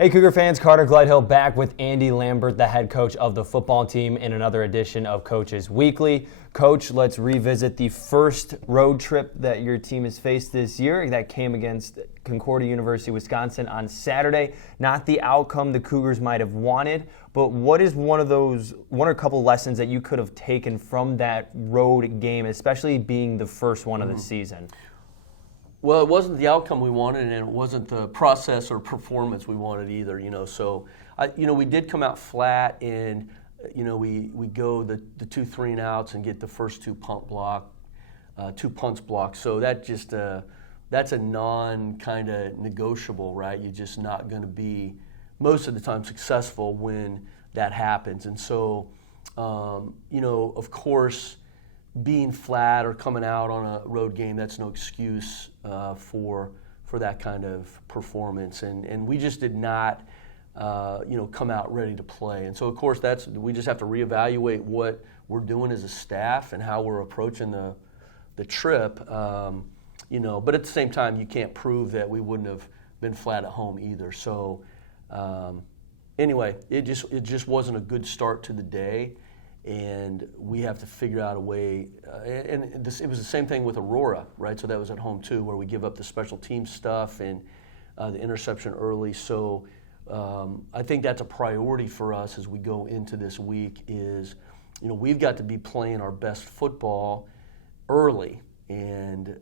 Hey Cougar fans, Carter Gleadhill back with Andy Lambert, the head coach of the football team, in another edition of Coaches Weekly. Coach, let's revisit the first road trip that your team has faced this year. That came against Concordia University, Wisconsin on Saturday. Not the outcome the Cougars might have wanted, but what is one or a couple lessons that you could have taken from that road game, especially being the first one of the season? Well, it wasn't the outcome we wanted, and it wasn't the process or performance we wanted either. So, we did come out flat, and we go the 2 3 and outs and get the first two punts blocked. So that just that's a non kind of negotiable, right? You're just not going to be most of the time successful when that happens, and so of course, being flat or coming out on a road game, that's no excuse for that kind of performance. And we just did not, come out ready to play. And so, of course, we just have to reevaluate what we're doing as a staff and how we're approaching the trip. But at the same time, you can't prove that we wouldn't have been flat at home either. So, anyway, it just wasn't a good start to the day. And we have to figure out a way, it was the same thing with Aurora, right? So that was at home too, where we give up the special team stuff and the interception early. So I think that's a priority for us as we go into this week is, we've got to be playing our best football early. And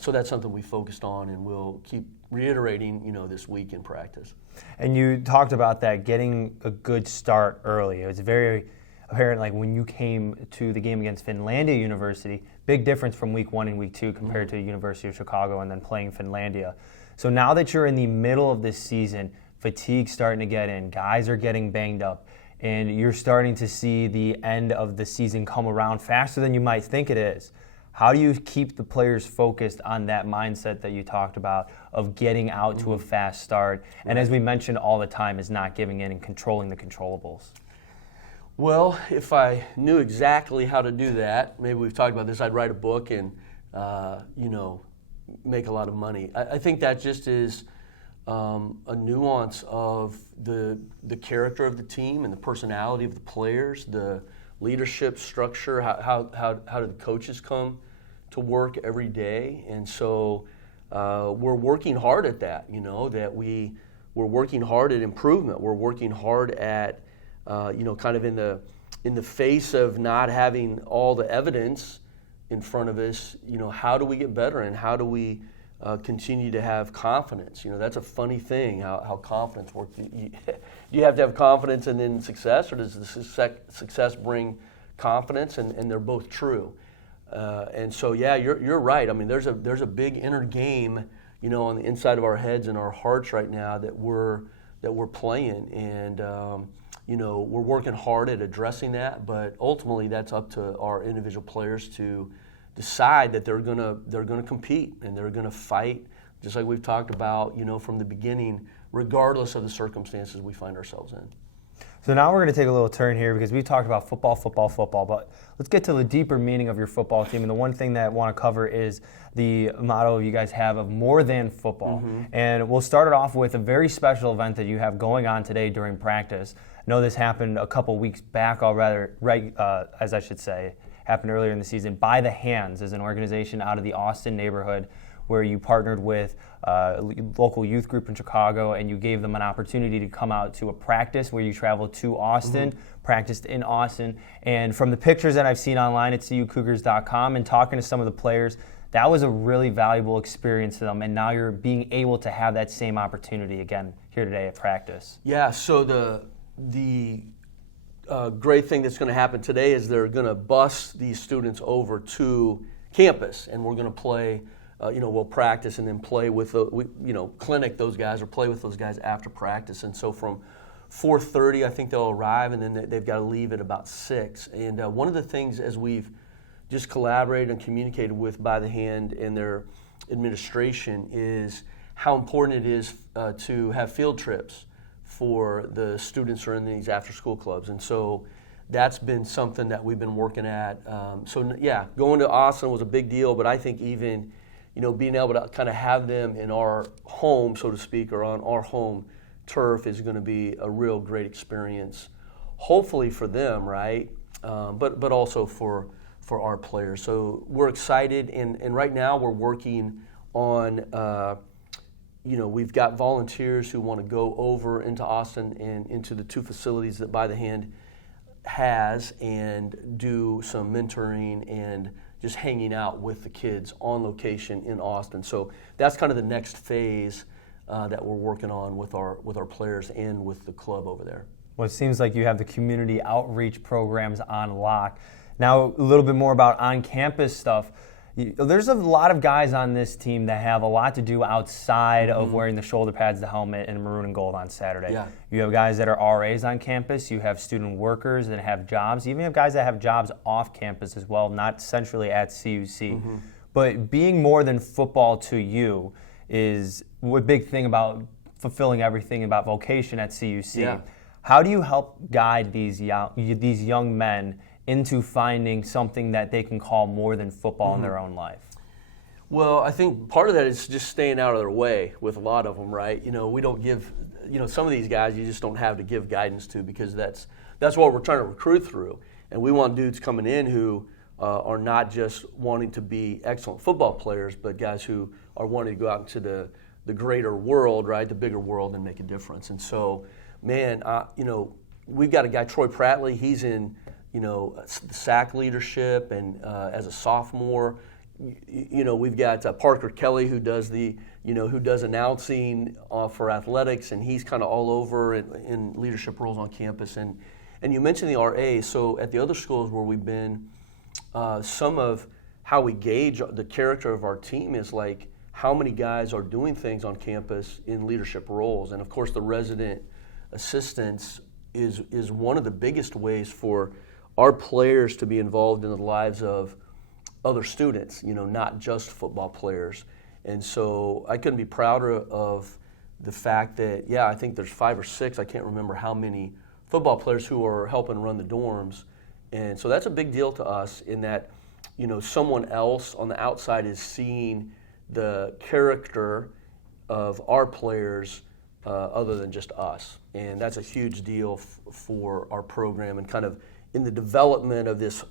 so that's something we focused on, and we'll keep reiterating, this week in practice. And you talked about that, getting a good start early. It was very apparent, like when you came to the game against Finlandia University, big difference from week 1 and week 2 compared to University of Chicago and then playing Finlandia. So now that you're in the middle of this season, fatigue's starting to get in, guys are getting banged up, and you're starting to see the end of the season come around faster than you might think it is. How do you keep the players focused on that mindset that you talked about of getting out to a fast start? And as we mentioned all the time, is not giving in and controlling the controllables. Well, if I knew exactly how to do that, maybe we've talked about this, I'd write a book and, make a lot of money. I think that just is a nuance of the character of the team and the personality of the players, the leadership structure, how do the coaches come to work every day. And so we're working hard at that, we're working hard at improvement. We're working hard at kind of in the face of not having all the evidence in front of us, how do we get better and how do we continue to have confidence? That's a funny thing, how confidence works. Do you have to have confidence and then success, or does the success bring confidence? And they're both true. And so, yeah, you're right. I mean, there's a big inner game, on the inside of our heads and our hearts right now that we're playing, and we're working hard at addressing that, but ultimately that's up to our individual players to decide that they're gonna compete and they're gonna fight, just like we've talked about, from the beginning, regardless of the circumstances we find ourselves in. So now we're going to take a little turn here because we've talked about football, but let's get to the deeper meaning of your football team. And the one thing that I want to cover is the motto you guys have of more than football. And we'll start it off with a very special event that you have going on today during practice. I know this happened a couple weeks back, as I should say, happened earlier in the season. By the Hands is an organization out of the Austin neighborhood where you partnered with a local youth group in Chicago, and you gave them an opportunity to come out to a practice where you traveled to Austin, practiced in Austin. And from the pictures that I've seen online at CUCougars.com and talking to some of the players, that was a really valuable experience to them. And now you're being able to have that same opportunity again here today at practice. Yeah, so the great thing that's going to happen today is they're going to bus these students over to campus, and we're going to play. We'll practice and then play with clinic those guys or play with those guys after practice. And so from 4:30, I think they'll arrive, and then they've got to leave at about 6. And one of the things, as we've just collaborated and communicated with By the Hand and their administration, is how important it is to have field trips for the students who are in these after-school clubs. And so that's been something that we've been working at. Going to Austin was a big deal, but I think even being able to kind of have them in our home, so to speak, or on our home turf is going to be a real great experience, hopefully for them, right? But also for our players. So we're excited, and right now we're working on, we've got volunteers who want to go over into Austin and into the 2 facilities that By the Hand has and do some mentoring and just hanging out with the kids on location in Austin. So that's kind of the next phase that we're working on with our players and with the club over there. Well, it seems like you have the community outreach programs on lock. Now, a little bit more about on-campus stuff. There's a lot of guys on this team that have a lot to do outside of wearing the shoulder pads, the helmet, and maroon and gold on Saturday. Yeah. You have guys that are RAs on campus. You have student workers that have jobs. You even have guys that have jobs off campus as well, not centrally at CUC. But being more than football to you is a big thing about fulfilling everything about vocation at CUC. Yeah. How do you help guide these young men into finding something that they can call more than football in their own life? Well, I think part of that is just staying out of their way with a lot of them, right? We don't give, some of these guys you just don't have to give guidance to, because that's what we're trying to recruit through. And we want dudes coming in who are not just wanting to be excellent football players, but guys who are wanting to go out into the greater world, right, the bigger world, and make a difference. And so, man, we've got a guy, Troy Prattley. He's in SAC leadership, and as a sophomore, we've got Parker Kelly, who does announcing for athletics, and he's kind of all over in leadership roles on campus. And you mentioned the RA. So at the other schools where we've been, some of how we gauge the character of our team is like how many guys are doing things on campus in leadership roles, and of course the resident assistants is one of the biggest ways for our players to be involved in the lives of other students, not just football players. And so I couldn't be prouder of the fact that, I think there's 5 or 6, I can't remember how many, football players who are helping run the dorms. And so that's a big deal to us, in that, someone else on the outside is seeing the character of our players other than just us. And that's a huge deal for our program, and kind of in the development of this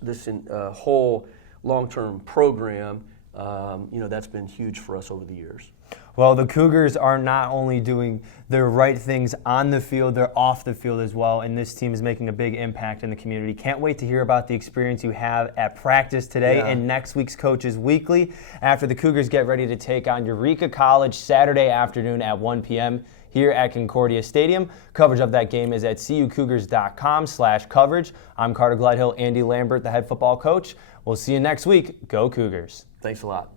whole long-term program, that's been huge for us over the years. Well, the Cougars are not only doing the right things on the field, they're off the field as well, and this team is making a big impact in the community. Can't wait to hear about the experience you have at practice today and next week's Coaches Weekly, after the Cougars get ready to take on Eureka College Saturday afternoon at 1 p.m. here at Concordia Stadium. Coverage of that game is at cucougars.com/coverage. I'm Carter Gledhill, Andy Lambert, the head football coach. We'll see you next week. Go Cougars. Thanks a lot.